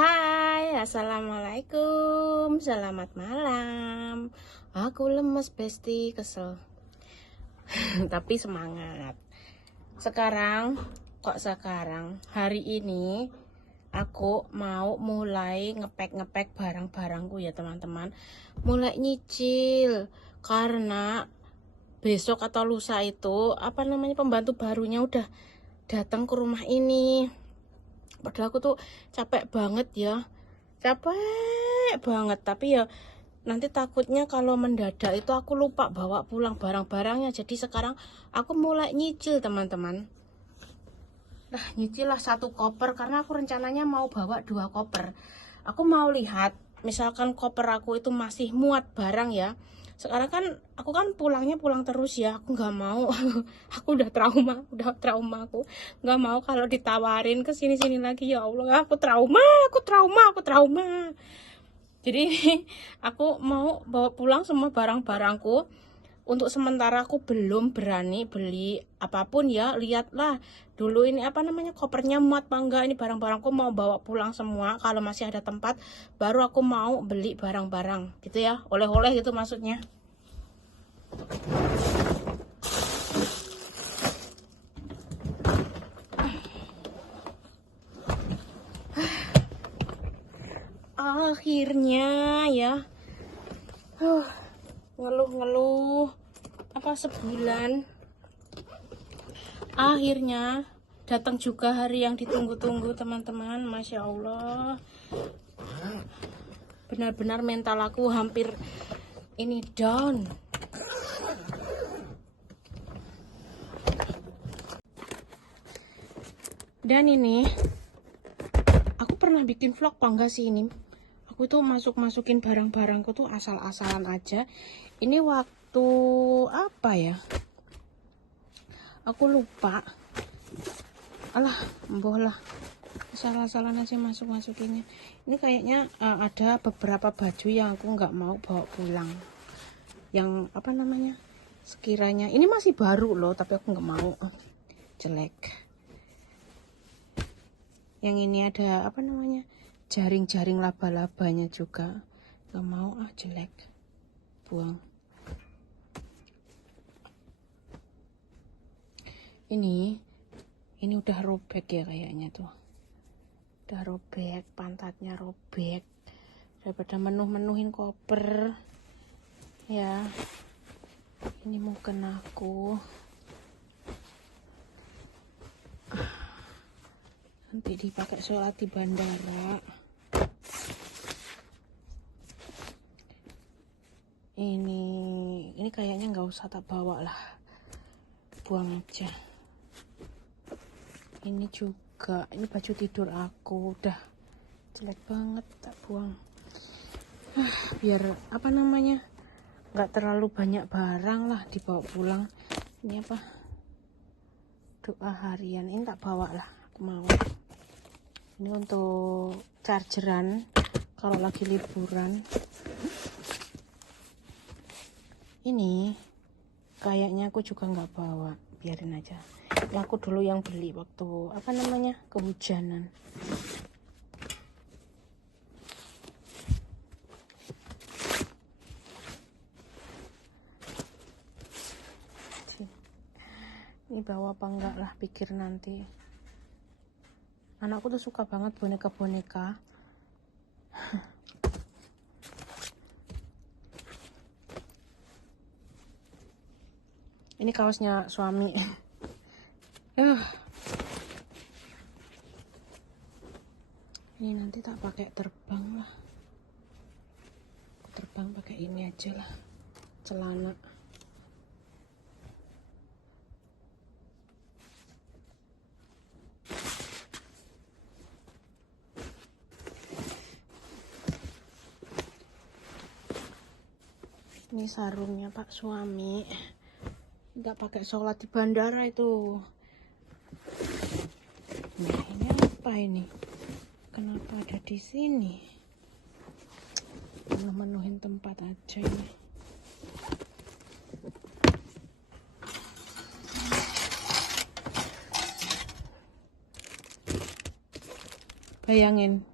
Hai, assalamualaikum, selamat malam. Aku lemes, besti, kesel. Tapi semangat. Sekarang hari ini aku mau mulai ngepek barang-barangku ya teman-teman. Mulai nyicil karena besok atau lusa itu pembantu barunya udah datang ke rumah ini. Padahal aku tuh capek banget ya, tapi ya nanti takutnya kalau mendadak itu aku lupa bawa pulang barang-barangnya. Jadi sekarang aku mulai nyicil teman-teman. Nah, nyicil lah 1 koper karena aku rencananya mau bawa 2 koper. Aku mau lihat misalkan koper aku itu masih muat barang ya. Sekarang kan aku pulang terus ya, aku nggak mau. Aku udah trauma aku nggak mau kalau ditawarin ke sini lagi. Ya Allah, aku trauma. Jadi aku mau bawa pulang semua barang-barangku. Untuk sementara aku belum berani beli apapun ya. Lihatlah dulu ini kopernya muat apa enggak. Ini barang-barangku mau bawa pulang semua. Kalau masih ada tempat baru aku mau beli barang-barang gitu ya, oleh-oleh gitu maksudnya. Akhirnya ya, ngeluh sebulan, akhirnya datang juga hari yang ditunggu-tunggu teman-teman. Masya Allah, benar-benar mental aku hampir ini down. Dan ini aku pernah bikin vlog apa enggak sih ini? Aku tuh masukin barang-barangku tuh asal-asalan aja. Ini waktu apa ya? Aku lupa. Alah, mboh lah. Asal-asalan aja masukinnya. Ini kayaknya ada beberapa baju yang aku nggak mau bawa pulang. Yang sekiranya ini masih baru loh, tapi aku nggak mau, jelek. Yang ini ada jaring-jaring laba-labanya juga, nggak mau, jelek, buang. Ini udah robek ya kayaknya tuh, udah robek, pantatnya robek. Daripada menuhin koper ya, ini mungkin aku nanti dipakai sholat di bandara. Ini kayaknya nggak usah tak bawa lah, buang aja. Ini juga, ini baju tidur aku udah jelek banget, tak buang. Biar nggak terlalu banyak barang lah dibawa pulang. Ini doa harian, ini tak bawa lah, aku mau. Ini untuk chargeran kalau lagi liburan. Ini kayaknya aku juga nggak bawa, biarin aja. Aku dulu yang beli waktu kehujanan. Ini bawa apa enggak lah, pikir nanti. Anakku tuh suka banget boneka-boneka. Ini kaosnya suami. Ini nanti tak pakai terbang lah. Terbang pakai ini aja lah, celana. Ini sarungnya Pak suami, nggak pakai sholat di bandara itu. Nah, ini apa ini? Kenapa ada di sini? Menuhin tempat aja ini. Bayangin,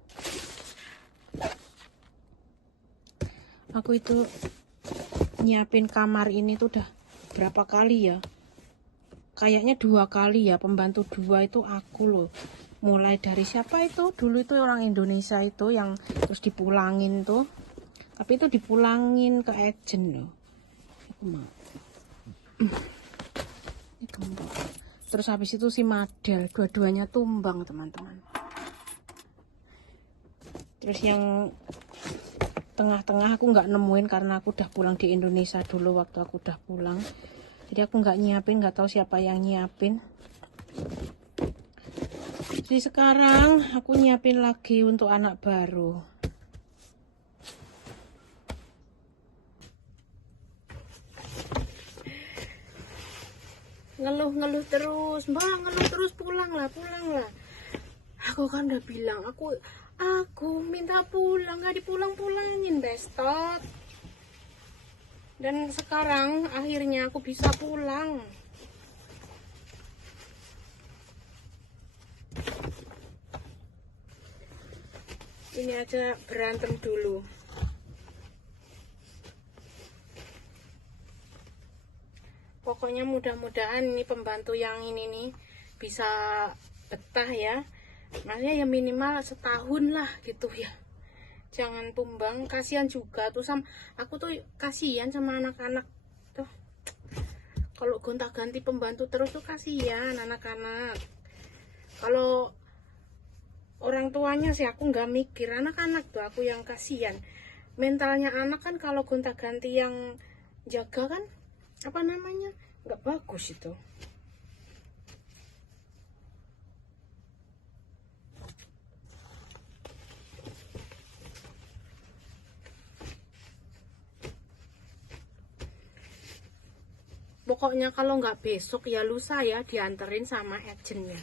Aku itu nyiapin kamar ini tuh udah berapa kali ya, kayaknya 2 kali ya. Pembantu 2 itu aku loh. Mulai dari siapa itu, dulu itu orang Indonesia itu yang terus dipulangin tuh, tapi itu dipulangin ke agent loh. Aku mau ini gembok. Terus habis itu si Madel, dua-duanya tumbang teman-teman. Terus yang tengah-tengah aku nggak nemuin karena aku udah pulang di Indonesia dulu. Waktu aku udah pulang, jadi aku nggak nyiapin, nggak tahu siapa yang nyiapin. Jadi sekarang aku nyiapin lagi untuk anak baru. Ngeluh-ngeluh terus, Mbak, ngeluh terus, pulang lah. Aku kan udah bilang, aku minta pulang, nggak dipulang-pulangin, bestot. Dan sekarang akhirnya aku bisa pulang. Ini aja berantem dulu. Pokoknya mudah-mudahan ini pembantu yang ini nih bisa betah ya. Maksudnya ya minimal setahun lah gitu ya. Jangan tumbang, kasihan juga tuh sama aku tuh, kasihan sama anak-anak tuh. Kalau gonta-ganti pembantu terus tuh kasihan anak-anak. Kalau orang tuanya sih aku nggak mikir, anak-anak tuh aku yang kasihan. Mentalnya anak kan kalau gonta-ganti yang jaga kan apa namanya, nggak bagus itu. Pokoknya kalau nggak besok ya lusa ya dianterin sama agentnya.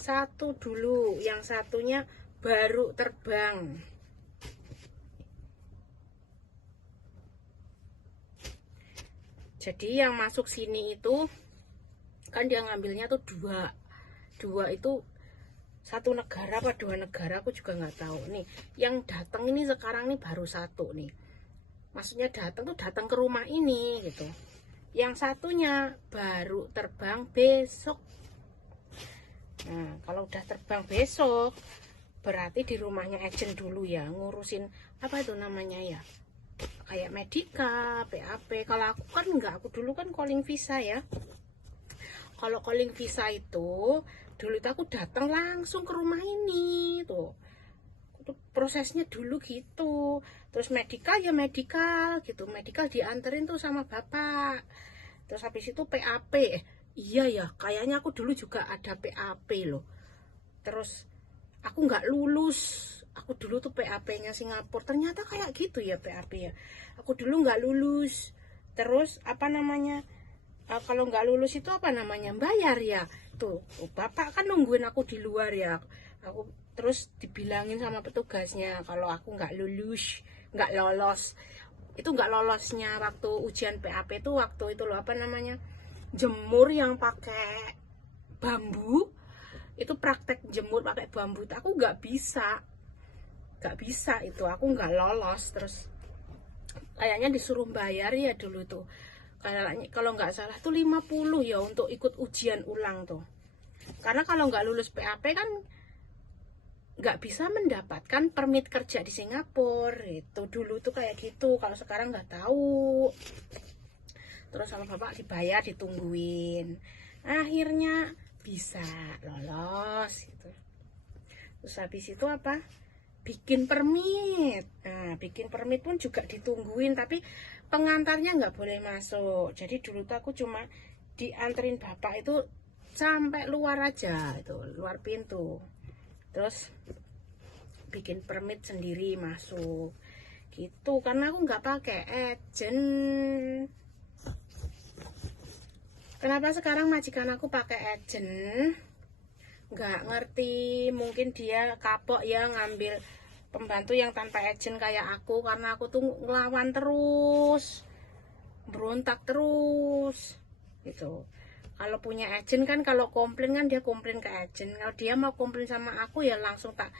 Satu dulu, yang satunya baru terbang. Jadi yang masuk sini itu kan dia ngambilnya tuh dua itu satu negara apa 2 negara aku juga nggak tahu nih. Yang datang ini sekarang nih baru 1 nih, maksudnya datang ke rumah ini gitu. Yang satunya baru terbang besok. Nah kalau udah terbang besok berarti di rumahnya agent dulu ya, ngurusin apa itu namanya ya, kayak Medika, PAP. Kalau aku kan enggak, aku dulu kan calling visa ya. Kalau calling visa itu dulu itu aku datang langsung ke rumah ini tuh. Itu prosesnya dulu gitu. Terus medikal ya medikal gitu, medikal dianterin tuh sama bapak. Terus habis itu PAP, iya ya kayaknya aku dulu juga ada PAP loh. Terus aku nggak lulus, aku dulu tuh PAP-nya Singapura, ternyata kayak gitu ya PAP ya. Aku dulu nggak lulus. Terus apa namanya, kalau nggak lulus itu apa namanya, bayar ya tuh. Bapak kan nungguin aku di luar ya. Aku terus dibilangin sama petugasnya kalau aku nggak lulus, nggak lolos. Itu nggak lolosnya waktu ujian PAP itu waktu itu loh, apa namanya, jemur yang pakai bambu. Itu praktek jemur pakai bambu, aku nggak bisa itu, aku nggak lolos. Terus kayaknya disuruh bayar ya dulu tuh, kayaknya kalau nggak salah tuh 50 ya untuk ikut ujian ulang tuh. Karena kalau nggak lulus PAP kan nggak bisa mendapatkan permit kerja di Singapura. Itu dulu tuh kayak gitu, kalau sekarang nggak tahu. Terus sama bapak dibayar, ditungguin, akhirnya bisa lolos gitu. Terus habis itu apa, bikin permit. Nah bikin permit pun juga ditungguin, tapi pengantarnya nggak boleh masuk. Jadi dulu tuh aku cuma dianterin bapak itu sampai luar aja, itu luar pintu. Terus bikin permit sendiri masuk gitu, karena aku nggak pakai agent. Kenapa sekarang majikan aku pakai agent? Nggak ngerti, mungkin dia kapok ya ngambil pembantu yang tanpa agent kayak aku, karena aku tuh ngelawan terus, berontak terus gitu. Kalau punya agent kan, kalau komplain kan dia komplain ke agent. Kalau dia mau komplain sama aku ya langsung tak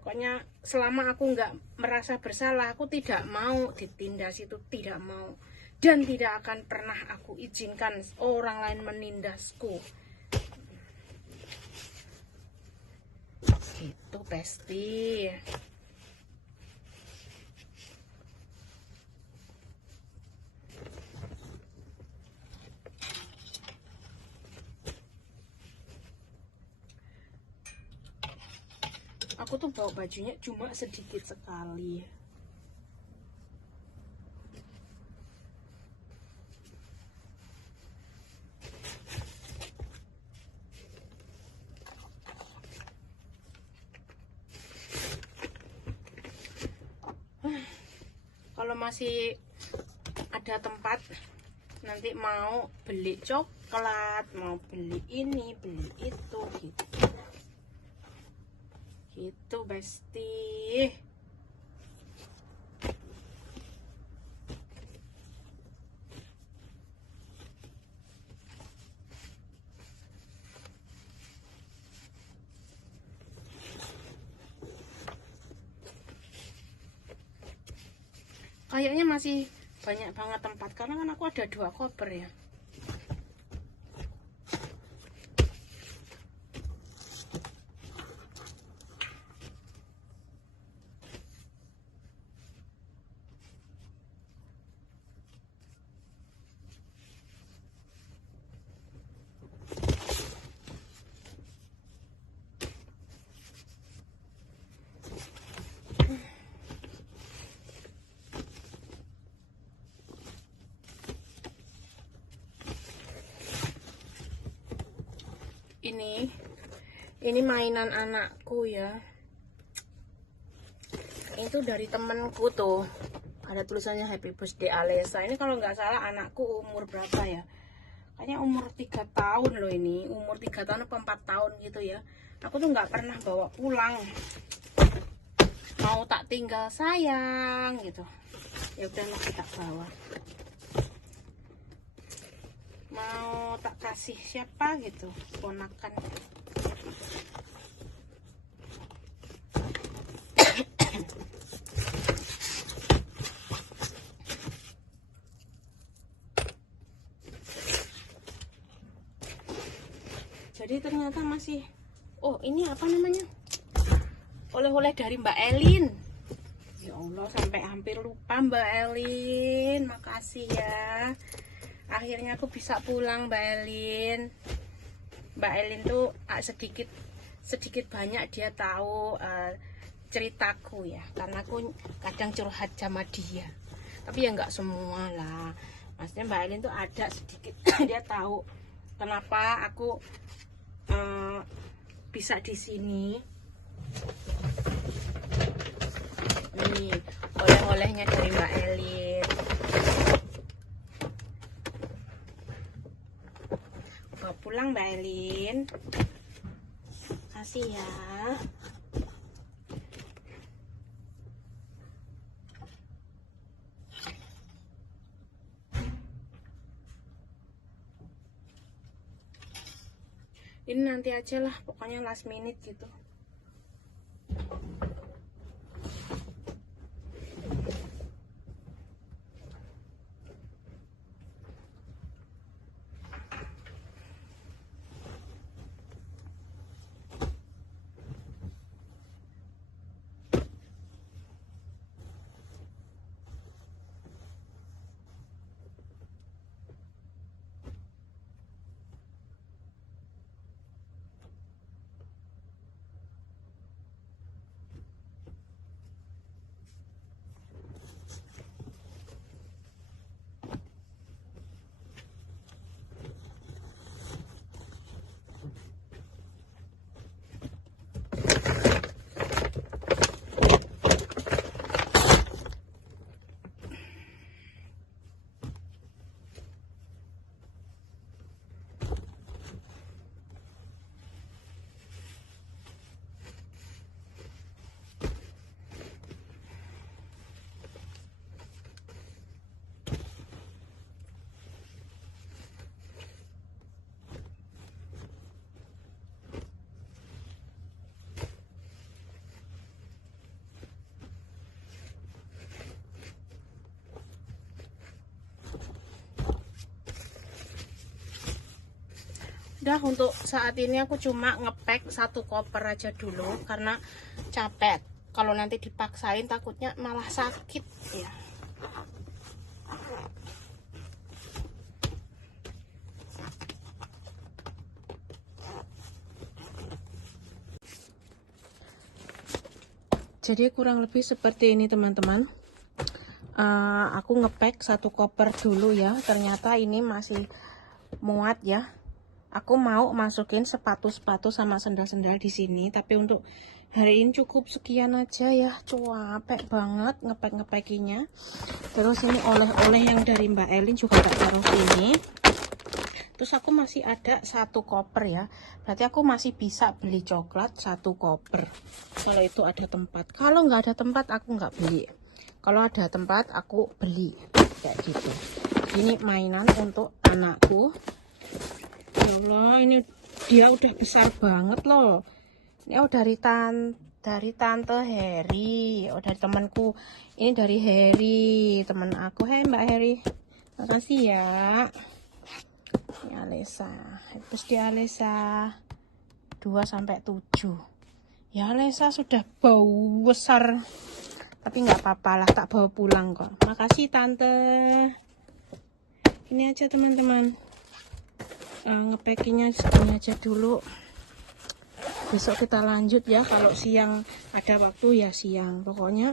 Pokoknya selama aku nggak merasa bersalah, aku tidak mau ditindas, itu tidak mau. Dan tidak akan pernah aku izinkan orang lain menindasku. Gitu, Besti. Aku tuh bawa bajunya cuma sedikit sekali. Kalau masih ada tempat, nanti mau beli coklat, mau beli ini, beli itu, gitu. Gitu, Besti. Kayaknya masih banyak banget tempat karena kan aku ada 2 koper ya. Ini mainan anakku ya. Itu dari temenku tuh. Ada tulisannya Happy Birthday Alesa. Ini kalau nggak salah anakku umur berapa ya? Kayaknya umur 3 tahun loh ini. Umur 3 tahun atau 4 tahun gitu ya. Aku tuh nggak pernah bawa pulang. Mau tak tinggal sayang gitu. Ya udah kita bawa. Mau tak kasih siapa gitu, ponakan. Jadi ternyata masih, oh ini apa namanya, oleh-oleh dari Mbak Elin. Ya Allah, sampai hampir lupa Mbak Elin. Makasih ya, akhirnya aku bisa pulang Mbak Elin. Mbak Elin tuh sedikit banyak dia tahu ceritaku ya, karena aku kadang curhat sama dia, tapi ya nggak semua lah. Maksudnya Mbak Elin tuh ada sedikit dia tahu kenapa aku bisa di sini. Nih oleh-olehnya dari Mbak Elin. Bawa pulang Mbak Elin. Kasih ya. Ini nanti aja lah, pokoknya last minute gitu. Udah, untuk saat ini aku cuma ngepack 1 koper aja dulu karena capek. Kalau nanti dipaksain takutnya malah sakit ya. Jadi kurang lebih seperti ini teman-teman. Aku ngepack 1 koper dulu ya. Ternyata ini masih muat ya. Aku mau masukin sepatu-sepatu sama sendal-sendal di sini, tapi untuk hari ini cukup sekian aja ya. Capek banget ngepack-ngepackinya. Terus ini oleh-oleh yang dari Mbak Elin juga tak taruh sini. Terus aku masih ada 1 koper ya. Berarti aku masih bisa beli coklat 1 koper. Kalau itu ada tempat. Kalau nggak ada tempat aku nggak beli. Kalau ada tempat aku beli kayak gitu. Ini mainan untuk anakku. Allah, ini dia udah besar banget loh. Ini dari tante Heri, dari temanku. Ini dari Heri, teman aku. Hei Mbak Heri, makasih ya. Ini Alesa, terus di Alesa 2-7. Ya Alesa sudah bau besar, tapi nggak apa-apa lah, tak bawa pulang kok. Makasih tante. Ini aja teman-teman. Ngepackingnya segini aja dulu, besok kita lanjut ya. Kalau siang ada waktu ya siang. Pokoknya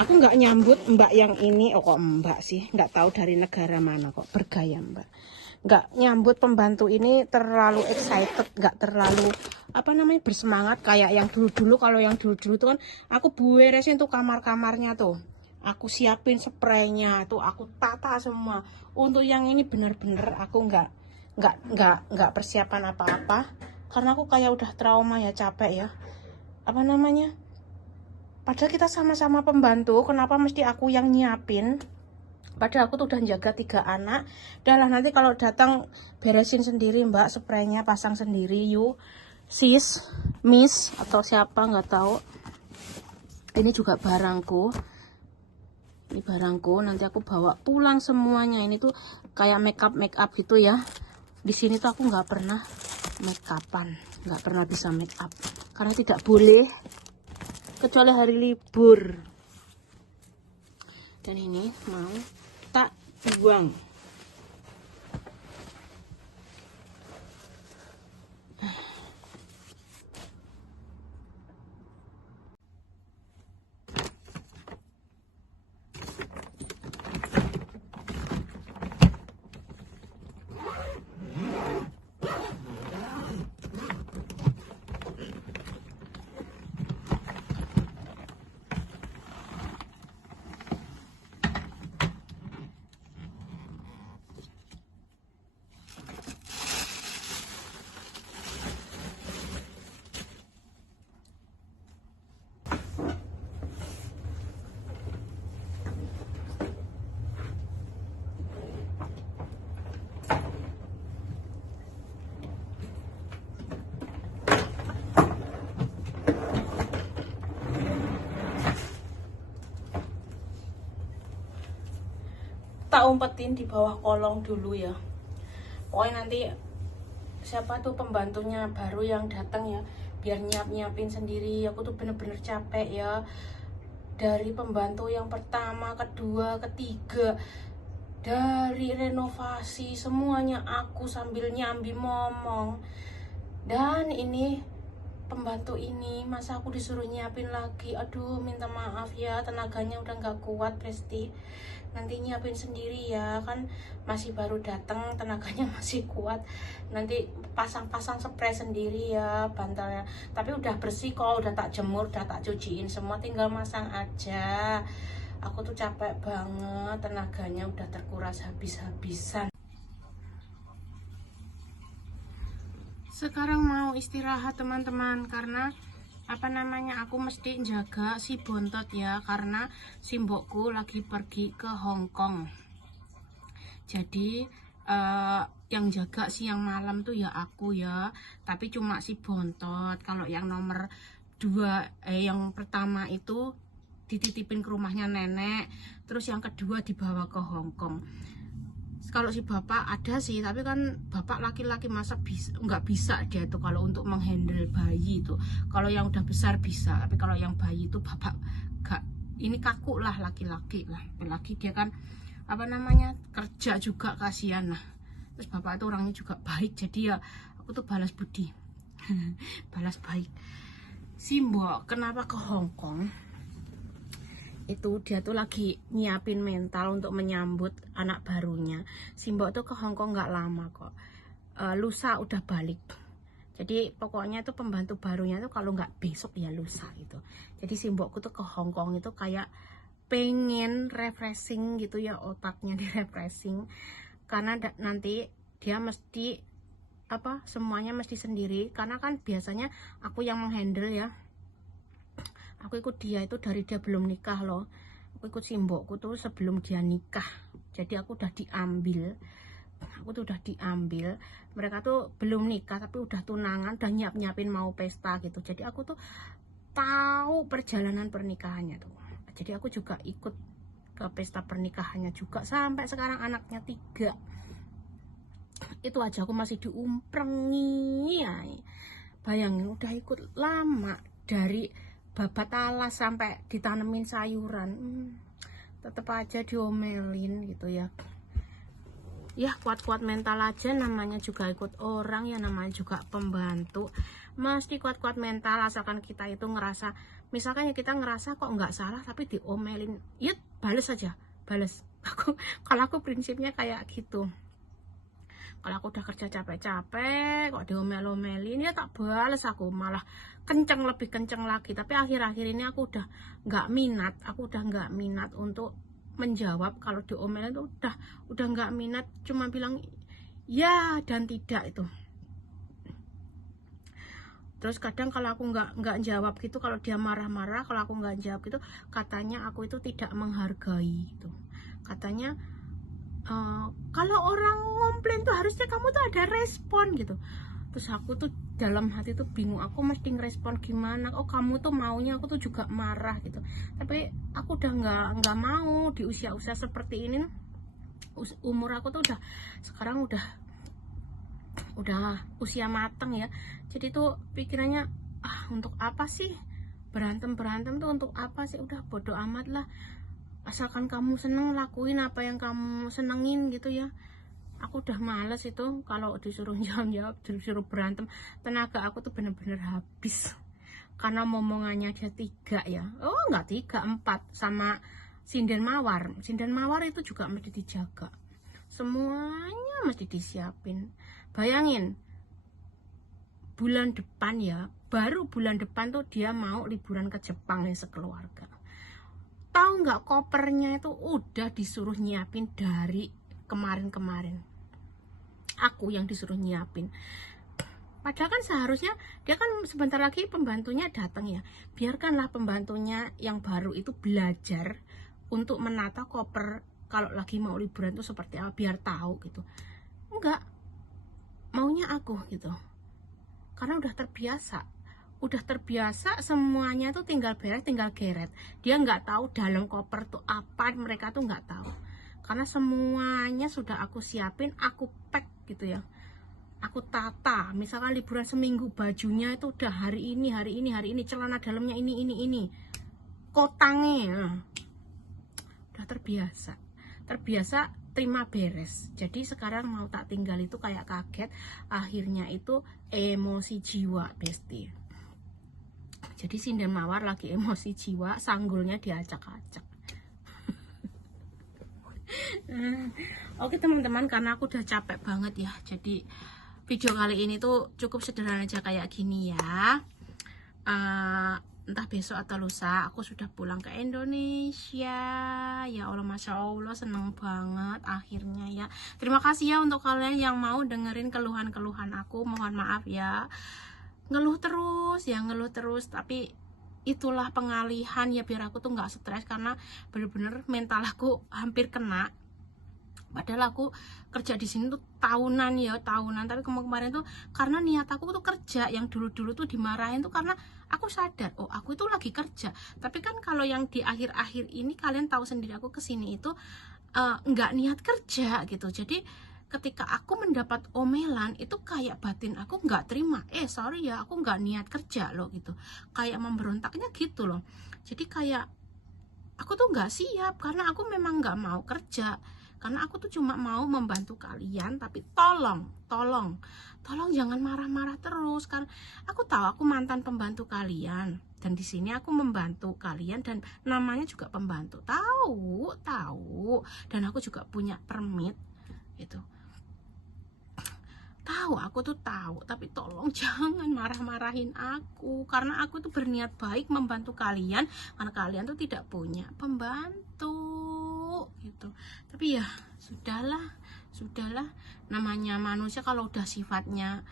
aku nggak nyambut mbak yang ini. Kok mbak sih, nggak tahu dari negara mana kok bergaya mbak. Nggak nyambut pembantu ini terlalu excited, nggak terlalu bersemangat kayak yang dulu-dulu. Kalau yang dulu-dulu tuh kan aku beresin tuh kamar-kamarnya tuh, aku siapin spraynya tuh, aku tata semua. Untuk yang ini bener-bener aku nggak persiapan apa-apa karena aku kayak udah trauma ya, capek ya. Padahal kita sama-sama pembantu, kenapa mesti aku yang nyiapin? Padahal aku tuh udah jaga 3 anak. Udah lah, nanti kalau datang beresin sendiri mbak, spraynya pasang sendiri yuk sis, miss atau siapa nggak tahu. Ini juga barangku. Ini barangku, nanti aku bawa pulang semuanya. Ini tuh kayak make up gitu ya. Di sini tuh aku nggak pernah make upan, nggak pernah bisa make up karena tidak boleh kecuali hari libur. Dan ini mau tak buang. Tak umpetin di bawah kolong dulu ya. Pokoknya nanti siapa tuh pembantunya baru yang datang ya, biar nyiapin sendiri. Aku tuh bener-bener capek ya, dari pembantu yang pertama, kedua, ketiga, dari renovasi semuanya aku sambil nyambi ngomong. Dan ini pembantu ini masa aku disuruh nyiapin lagi. Aduh, minta maaf ya, tenaganya udah nggak kuat Presti. Nanti nyiapin sendiri ya, kan masih baru datang, tenaganya masih kuat. Nanti pasang-pasang spray sendiri ya bantalnya. Tapi udah bersih kok, udah tak jemur, udah tak cuciin semua, tinggal masang aja. Aku tuh capek banget, tenaganya udah terkuras habis-habisan. Sekarang mau istirahat teman-teman, karena aku mesti jaga si bontot ya, karena si mbokku lagi pergi ke Hong Kong. Jadi yang jaga siang malam tuh ya aku ya, tapi cuma si bontot. Kalau yang nomor 2 yang pertama itu dititipin ke rumahnya nenek, terus yang kedua dibawa ke Hong Kong. Kalau si bapak ada sih, tapi kan bapak laki-laki masa bisa nggak bisa dia tuh kalau untuk menghandle bayi itu. Kalau yang udah besar bisa, tapi kalau yang bayi itu bapak gak, ini kaku lah, laki-laki lah. Apalagi dia kan apa namanya kerja juga, kasihan. Nah terus bapak itu orangnya juga baik, jadi ya aku tuh balas budi. Balas baik. Si Mbok kenapa ke Hong Kong itu, dia tuh lagi nyiapin mental untuk menyambut anak barunya. Si Mbok tuh ke Hong Kong nggak lama kok, lusa udah balik. Jadi pokoknya itu pembantu barunya tuh kalau nggak besok ya lusa gitu. Jadi si Mbokku tuh ke Hong Kong itu kayak pengen refreshing gitu ya, otaknya di refreshing, karena nanti dia mesti apa, semuanya mesti sendiri, karena kan biasanya aku yang menghandle ya. Aku ikut dia itu dari dia belum nikah loh. Aku ikut si Mbokku tuh sebelum dia nikah. Jadi aku udah diambil. Aku tuh udah diambil. Mereka tuh belum nikah tapi udah tunangan, udah nyiapin mau pesta gitu. Jadi aku tuh tahu perjalanan pernikahannya tuh. Jadi aku juga ikut ke pesta pernikahannya juga. Sampai sekarang anaknya 3. Itu aja aku masih diumprengi ya. Bayangin udah ikut lama, dari babat alas sampai ditanemin sayuran, tetep aja diomelin gitu ya. Ya kuat-kuat mental aja, namanya juga ikut orang ya, namanya juga pembantu, mesti kuat-kuat mental. Asalkan kita itu ngerasa, misalkan ya kita ngerasa kok nggak salah tapi diomelin, ya bales aja, bales. Kalau aku prinsipnya kayak gitu. Kalau aku udah kerja capek-capek kok diomel-omelin ya tak bales, aku malah kenceng, lebih kenceng lagi. Tapi akhir-akhir ini aku udah nggak minat, untuk menjawab. Kalau diomelin tuh udah nggak minat, cuma bilang ya dan tidak itu. Terus kadang kalau aku nggak jawab gitu, kalau dia marah-marah, kalau aku nggak jawab gitu, katanya aku itu tidak menghargai gitu. Katanya kalau orang ngomplain tuh harusnya kamu tuh ada respon gitu. Terus aku tuh dalam hati tuh bingung, aku mesti ngerespon gimana. Oh kamu tuh maunya aku tuh juga marah gitu. Tapi aku udah nggak mau di usia-usia seperti ini. Umur aku tuh sekarang udah usia matang ya. Jadi tuh pikirannya, untuk apa sih berantem tuh, untuk apa sih, udah bodo amat lah. Asalkan kamu seneng, lakuin apa yang kamu senengin gitu ya. Aku udah males itu kalau disuruh jawab, disuruh berantem. Tenaga aku tuh bener-bener habis. Karena momongannya dia 3 ya. Oh enggak 3, 4. Sama sinden mawar. Sinden mawar itu juga mesti dijaga. Semuanya mesti disiapin. Bayangin, bulan depan ya, baru bulan depan tuh dia mau liburan ke Jepang nih sekeluarga. Tahu nggak, kopernya itu udah disuruh nyiapin dari kemarin-kemarin. Aku yang disuruh nyiapin. Padahal kan seharusnya dia kan sebentar lagi pembantunya datang ya. Biarkanlah pembantunya yang baru itu belajar untuk menata koper kalau lagi mau liburan itu seperti apa, biar tahu gitu. Enggak, maunya aku gitu. Karena udah terbiasa semuanya tuh tinggal beres, tinggal geret. Dia nggak tahu dalam koper tuh apa, mereka tuh nggak tahu. Karena semuanya sudah aku siapin, aku pack gitu ya. Aku tata, misalkan liburan seminggu, bajunya itu udah hari ini, celana dalamnya ini. Kotangnya udah terbiasa terima beres. Jadi sekarang mau tak tinggal itu kayak kaget. Akhirnya itu emosi jiwa, bestie. Jadi sinden mawar lagi emosi jiwa, sanggulnya diacak-acak. Oke teman-teman, karena aku udah capek banget ya, jadi video kali ini tuh cukup sederhana aja kayak gini ya. Entah besok atau lusa aku sudah pulang ke Indonesia. Ya Allah, Masya Allah, seneng banget akhirnya ya. Terima kasih ya untuk kalian yang mau dengerin keluhan-keluhan aku. Mohon maaf ya, ngeluh terus, tapi itulah pengalihan ya, biar aku tuh nggak stres, karena bener-bener mental aku hampir kena. Padahal aku kerja di sini tuh tahunan, tapi kemarin tuh karena niat aku tuh kerja. Yang dulu tuh dimarahin tuh karena aku sadar, oh aku itu lagi kerja. Tapi kan kalau yang di akhir-akhir ini kalian tahu sendiri, aku kesini itu nggak niat kerja gitu. Jadi ketika aku mendapat omelan itu kayak batin aku nggak terima, sorry ya, aku nggak niat kerja loh gitu, kayak memberontaknya gitu loh. Jadi kayak aku tuh nggak siap karena aku memang nggak mau kerja, karena aku tuh cuma mau membantu kalian. Tapi tolong jangan marah-marah terus, kan aku tahu aku mantan pembantu kalian dan di sini aku membantu kalian dan namanya juga pembantu, tahu dan aku juga punya permit gitu. Tahu, aku tuh tahu, tapi tolong jangan marah-marahin aku karena aku tuh berniat baik membantu kalian karena kalian tuh tidak punya pembantu gitu. Tapi ya sudahlah, namanya manusia kalau udah sifatnya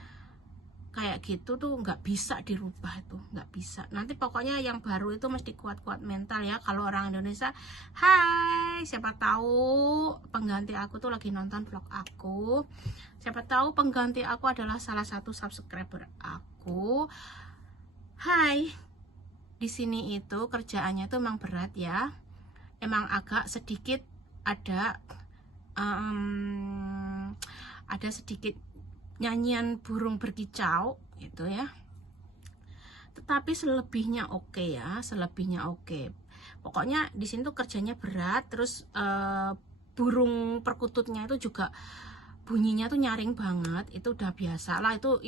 kayak gitu tuh nggak bisa dirubah, tuh nggak bisa. Nanti pokoknya yang baru itu mesti kuat-kuat mental ya. Kalau orang Indonesia, hai, siapa tahu pengganti aku tuh lagi nonton vlog aku, siapa tahu pengganti aku adalah salah satu subscriber aku. Hai, di sini itu kerjaannya tuh emang berat ya, emang agak sedikit ada sedikit nyanyian burung berkicau gitu ya, tetapi selebihnya oke ya, selebihnya oke. Pokoknya di sini tuh kerjanya berat, terus burung perkututnya itu juga bunyinya tuh nyaring banget, itu udah biasa lah, itu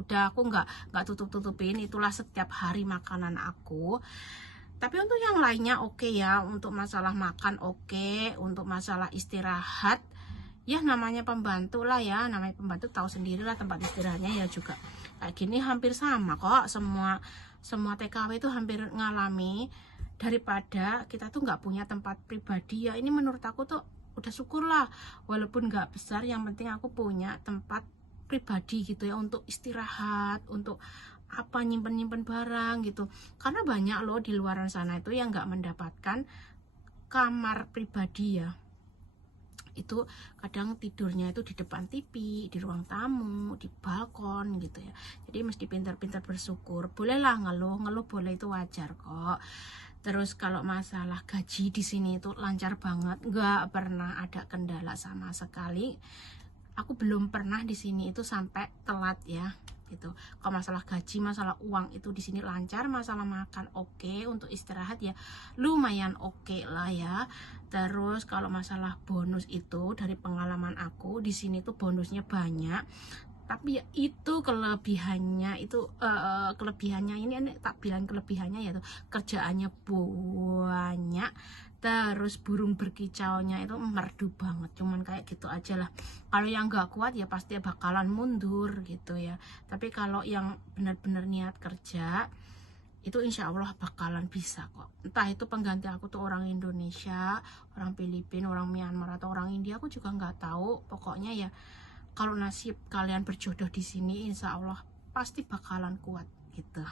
udah aku nggak tutup-tutupin, itulah setiap hari makanan aku. Tapi untuk yang lainnya oke ya, untuk masalah makan oke, untuk masalah istirahat ya namanya pembantu lah ya, namanya pembantu tahu sendiri lah tempat istirahatnya ya juga kayak gini, hampir sama kok, semua TKW itu hampir ngalami. Daripada kita tuh nggak punya tempat pribadi ya, ini menurut aku tuh udah syukur lah, walaupun nggak besar, yang penting aku punya tempat pribadi gitu ya, untuk istirahat, untuk apa, nyimpen barang gitu. Karena banyak loh di luaran sana itu yang nggak mendapatkan kamar pribadi ya, itu kadang tidurnya itu di depan TV, di ruang tamu, di balkon gitu ya. Jadi mesti pintar-pintar bersyukur. Bolehlah ngeluh boleh, itu wajar kok. Terus kalau masalah gaji di sini itu lancar banget, nggak pernah ada kendala sama sekali. Aku belum pernah di sini itu sampai telat ya gitu. Kalau masalah gaji, masalah uang itu di sini lancar, masalah makan oke, untuk istirahat ya lumayan oke lah ya. Terus kalau masalah bonus itu dari pengalaman aku di sini tuh bonusnya banyak. Tapi ya itu kelebihannya, itu kelebihannya ini tak bilang kelebihannya ya tuh, kerjaannya banyak, terus burung berkicaunya itu merdu banget, cuman kayak gitu aja lah. Kalau yang nggak kuat ya pasti bakalan mundur gitu ya. Tapi kalau yang benar-benar niat kerja itu insya Allah bakalan bisa kok. Entah itu pengganti aku tuh orang Indonesia, orang Filipina, orang Myanmar, atau orang India, aku juga nggak tahu. Pokoknya ya kalau nasib kalian berjodoh di sini, insya Allah pasti bakalan kuat gitu.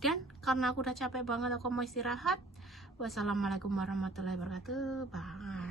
Dan karena aku udah capek banget, aku mau istirahat. Wassalamualaikum warahmatullahi wabarakatuh. Bye.